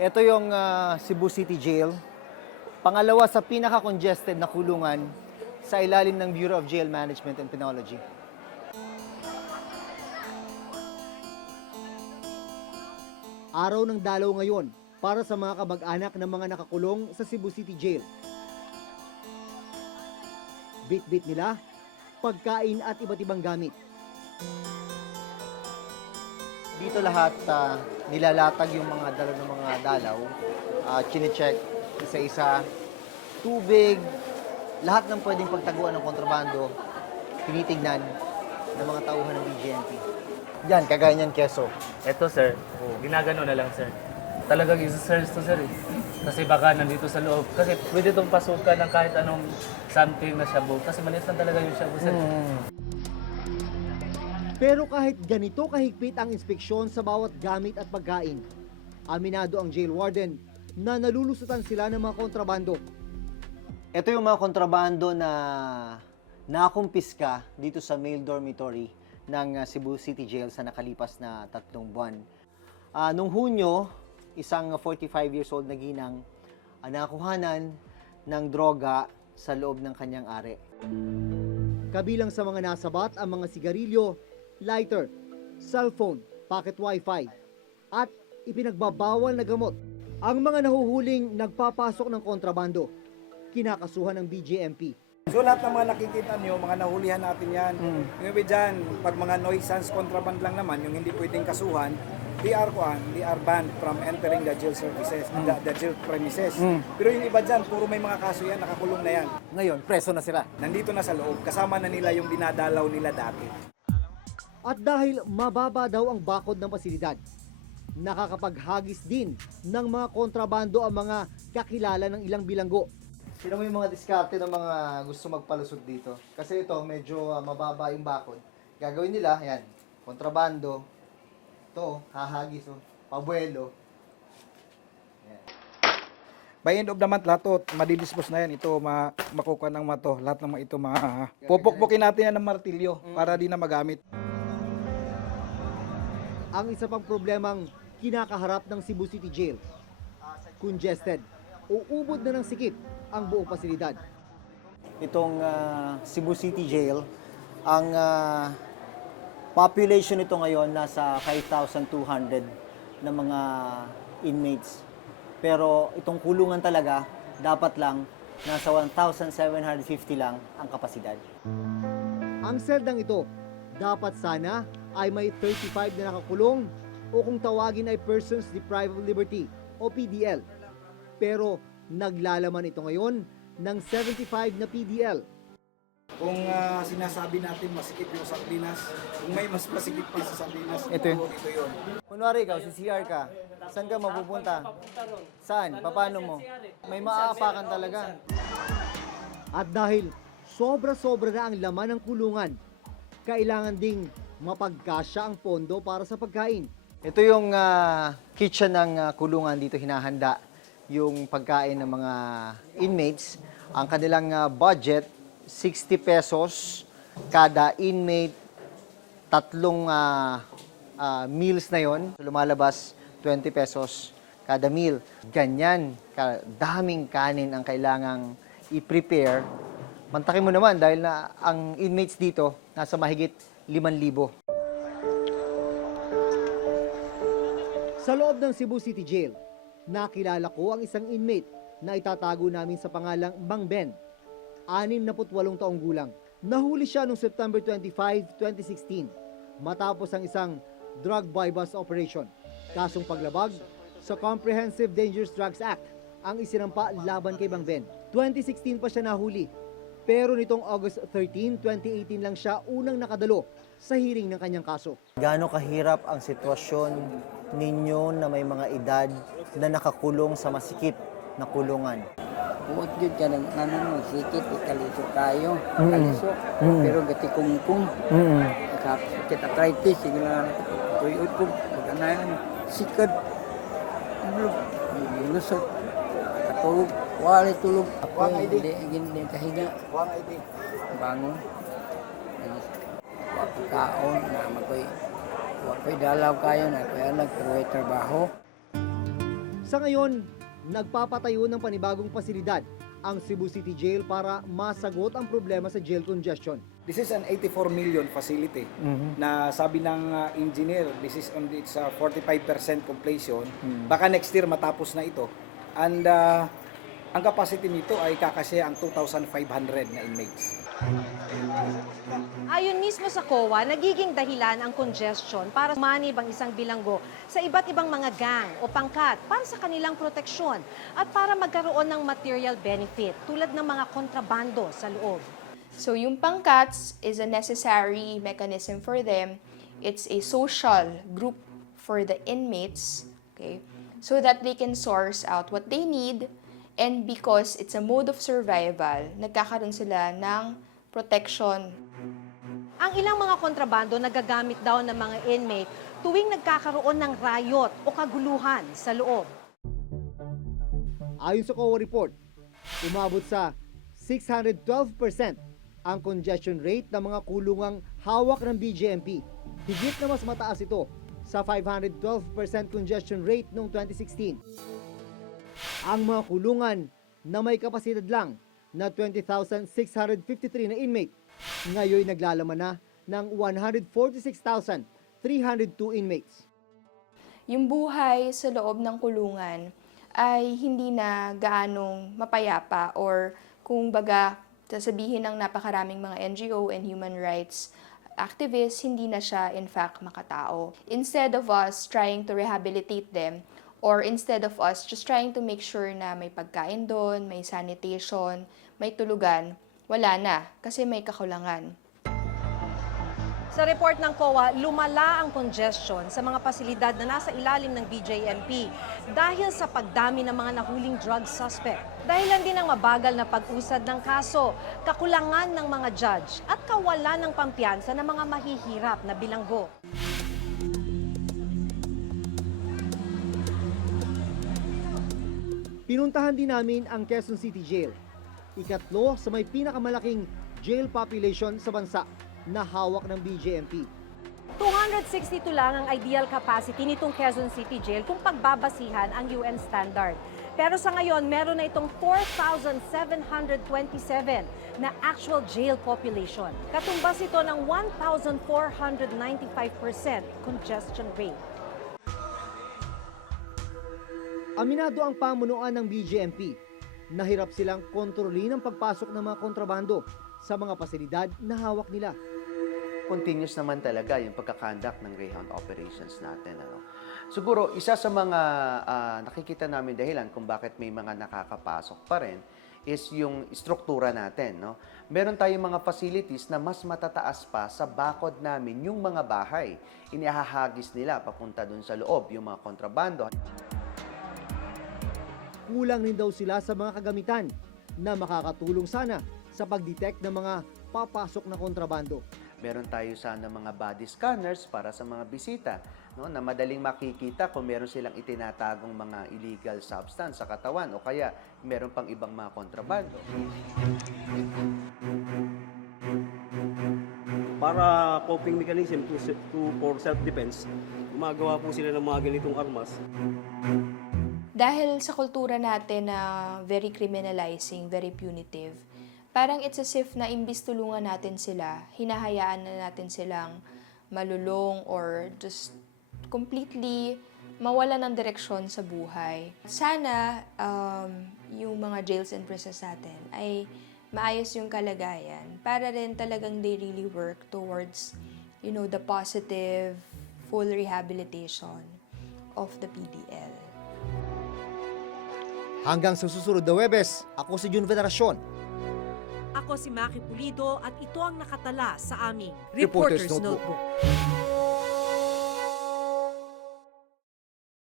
Ito yung ah, Cebu City Jail. Pangalawa sa pinaka-congested na kulungan sa ilalim ng Bureau of Jail Management and Penology. Araw ng dalaw ngayon para sa mga kamag-anak ng mga nakakulong sa Cebu City Jail. Bit-bit nila, pagkain at iba't ibang gamit. Dito lahat ah, nilalatag yung mga dalaw ng mga dalaw. Uh, chinecheck isa-isa. Tubig, lahat ng pwedeng pagtaguan ng kontrabando, tinitignan ng mga tauhan ng BGNP. Yan, kagaya niyan keso. Ito sir, ginagano na lang sir. Talagang isa-search to sir eh. Kasi baka nandito sa loob. Kasi pwede itong pasukan ng kahit anong something na shabu. Kasi maliit lang talaga yung shabu sir. Pero kahit ganito kahigpit ang inspeksyon sa bawat gamit at pagkain, aminado ang jail warden na nalulusutan sila ng mga kontrabando. Ito yung mga kontrabando na nakumpiska dito sa male dormitory ng uh, Cebu City Jail sa nakalipas na tatlong buwan. Ah, nung Hunyo, isang 45 years old na ginang ang nakuhanan ng droga sa loob ng kanyang are. Kabilang sa mga nasabat ang mga sigarilyo, lighter, cellphone, pocket wifi, at ipinagbabawal na gamot. Ang mga nahuhuling nagpapasok ng kontrabando, kinakasuhan ng BJMP. So lahat ng mga nakikita nyo, mga nahulihan natin yan. Mm. Yung iba dyan, pag mga nuisance contraband lang naman, yung hindi pwedeng kasuhan, they are kuan, they are banned from entering the jail services, the, the jail premises. Mm. Pero yung iba dyan, puro may mga kaso yan, nakakulong na yan. Ngayon, preso na sila. Nandito na sa loob, kasama na nila yung dinadalaw nila dati. At dahil mababa daw ang bakod ng pasilidad, nakakapaghagis din ng mga kontrabando ang mga kakilala ng ilang bilanggo. Sino mo yung mga diskarte ng mga gusto magpalusot dito? Kasi ito, medyo ah, mababa yung bakod. Gagawin nila, yan, kontrabando. Ito, hahagis, oh, pabuelo. By end of the month, lahat to, madidispose na yan. Ito, ma makukuha ng mato. Lahat ng mga ito, ma pupukpukin natin yan ng martilyo para di na magamit. Ang isa pang problemang kinakaharap ng Cebu City Jail, congested, uubod na ng sikip ang buong pasilidad. Itong ah, Cebu City Jail, ang ah, population nito ngayon nasa 5,200 na mga inmates. Pero itong kulungan talaga, dapat lang nasa 1,750 lang ang kapasidad. Ang seldang ito, dapat sana ay may 35 na nakakulong o kung tawagin ay Persons Deprived of Liberty o PDL. Pero naglalaman ito ngayon ng 75 na PDL. Kung ah, sinasabi natin masikip yung sardinas, kung may mas masikip pa sa sardinas, Ito oo, ito yun. Kunwari ikaw, si CR ka, saan ka mapupunta? Saan? Paano mo? May maaapakan talaga. At dahil sobra-sobra na ang laman ng kulungan, kailangan ding mapagkasya ang pondo para sa pagkain. Ito yung ah, kitchen ng ah, kulungan dito hinahanda yung pagkain ng mga inmates. Ang kanilang ah, budget 60 pesos kada inmate tatlong ah, ah, meals na yon lumalabas 20 pesos kada meal. Ganyan, daming kanin ang kailangang i-prepare. Mantakin mo naman dahil na ang inmates dito nasa mahigit 5,000. Sa loob ng Cebu City Jail, nakilala ko ang isang inmate na itatago namin sa pangalang Mang Ben. 68 taong gulang. Nahuli siya noong September 25, 2016 matapos ang isang drug buy-bust operation. Kasong paglabag sa Comprehensive Dangerous Drugs Act ang isinampa laban kay Mang Ben. 2016 pa siya nahuli. Pero nitong August 13, 2018 lang siya unang nakadalo sa hearing ng kanyang kaso. Gaano kahirap ang sitwasyon ninyo na may mga edad na nakakulong sa masikip na kulungan? Huwag yun ka ng ano sikit, ikaliso tayo, ikaliso. Pero gati kungkung, sakit arthritis, sige lang, tuyod ko, maganayan, sikad, ano, lusot, katulog, wali tulog. Ako, hindi, hindi kahiga, Huwag ID. bangon. Wag kaon, na makoy, ko'y dalaw kayo, na pero ay trabaho. Sa ngayon, nagpapatayo ng panibagong pasilidad ang Cebu City Jail para masagot ang problema sa jail congestion. This is an 84 million facility na sabi ng uh, engineer, this is on its uh, 45% completion. Baka next year matapos na ito. And uh, ang capacity nito ay kakasya ang 2,500 na inmates. Ayon mismo sa COA, nagiging dahilan ang congestion para manib ang isang bilanggo sa iba't ibang mga gang o pangkat para sa kanilang proteksyon at para magkaroon ng material benefit tulad ng mga kontrabando sa loob. So yung pangkats is a necessary mechanism for them. It's a social group for the inmates, okay? So that they can source out what they need and because it's a mode of survival, nagkakaroon sila ng protection Ang ilang mga kontrabando nagagamit daw ng mga inmate tuwing nagkakaroon ng riot o kaguluhan sa loob. Ayon sa COA report, umabot sa 612% ang congestion rate ng mga kulungang hawak ng BJMP. Higit na mas mataas ito sa 512% congestion rate noong 2016. Ang mga kulungan na may kapasidad lang na 20,653 na inmate ngayon naglalaman na ng 146,302 inmates. yung buhay sa loob ng kulungan ay hindi na gaanong mapayapa or kung baga sasabihin ng napakaraming mga NGO and human rights activists, hindi na siya in fact makatao. Instead of us trying to rehabilitate them, or instead of us just trying to make sure na may pagkain doon, may sanitation, may tulugan, wala na kasi may kakulangan. Sa report ng COA, lumala ang congestion sa mga pasilidad na nasa ilalim ng BJMP dahil sa pagdami ng mga nahuling drug suspect. Dahilan din ang mabagal na pag-usad ng kaso, kakulangan ng mga judge at kawalan ng pampiyansa ng mga mahihirap na bilanggo. Pinuntahan din namin ang Quezon City Jail. Ikatlo sa may pinakamalaking jail population sa bansa na hawak ng BJMP. 262 lang ang ideal capacity nitong Quezon City Jail kung pagbabasihan ang UN standard. Pero sa ngayon, meron na itong 4,727 na actual jail population. Katumbas ito ng 1,495% congestion rate. Aminado ang pamunuan ng BJMP. Nahirap silang kontrolin ang pagpasok ng mga kontrabando sa mga pasilidad na hawak nila. continuous naman talaga yung pagkakandak ng Greyhound operations natin. Ano. Siguro, isa sa mga ah, nakikita namin dahilan kung bakit may mga nakakapasok pa rin is yung struktura natin. No? Meron tayong mga facilities na mas matataas pa sa bakod namin yung mga bahay. Inihahagis nila papunta dun sa loob yung mga kontrabando. Kulang rin daw sila sa mga kagamitan na makakatulong sana sa pag-detect ng mga papasok na kontrabando. Meron tayo sana mga body scanners para sa mga bisita no, na madaling makikita kung meron silang itinatagong mga illegal substance sa katawan o kaya meron pang ibang mga kontrabando. para coping mechanism to, to for self-defense, gumagawa po sila ng mga ganitong armas. Dahil sa kultura natin na very criminalizing, very punitive, parang it's as if na imbis tulungan natin sila, hinahayaan na natin silang malulong or just completely mawala ng direksyon sa buhay. Sana um, yung mga jails and prisons natin ay maayos yung kalagayan para rin talagang they really work towards you know the positive full rehabilitation of the PDL. Hanggang sa susunod na Webes, ako si Jun Veneracion. Ako si Maki Pulido at ito ang nakatala sa aming Reporter's Reporter's Notebook. Notebook.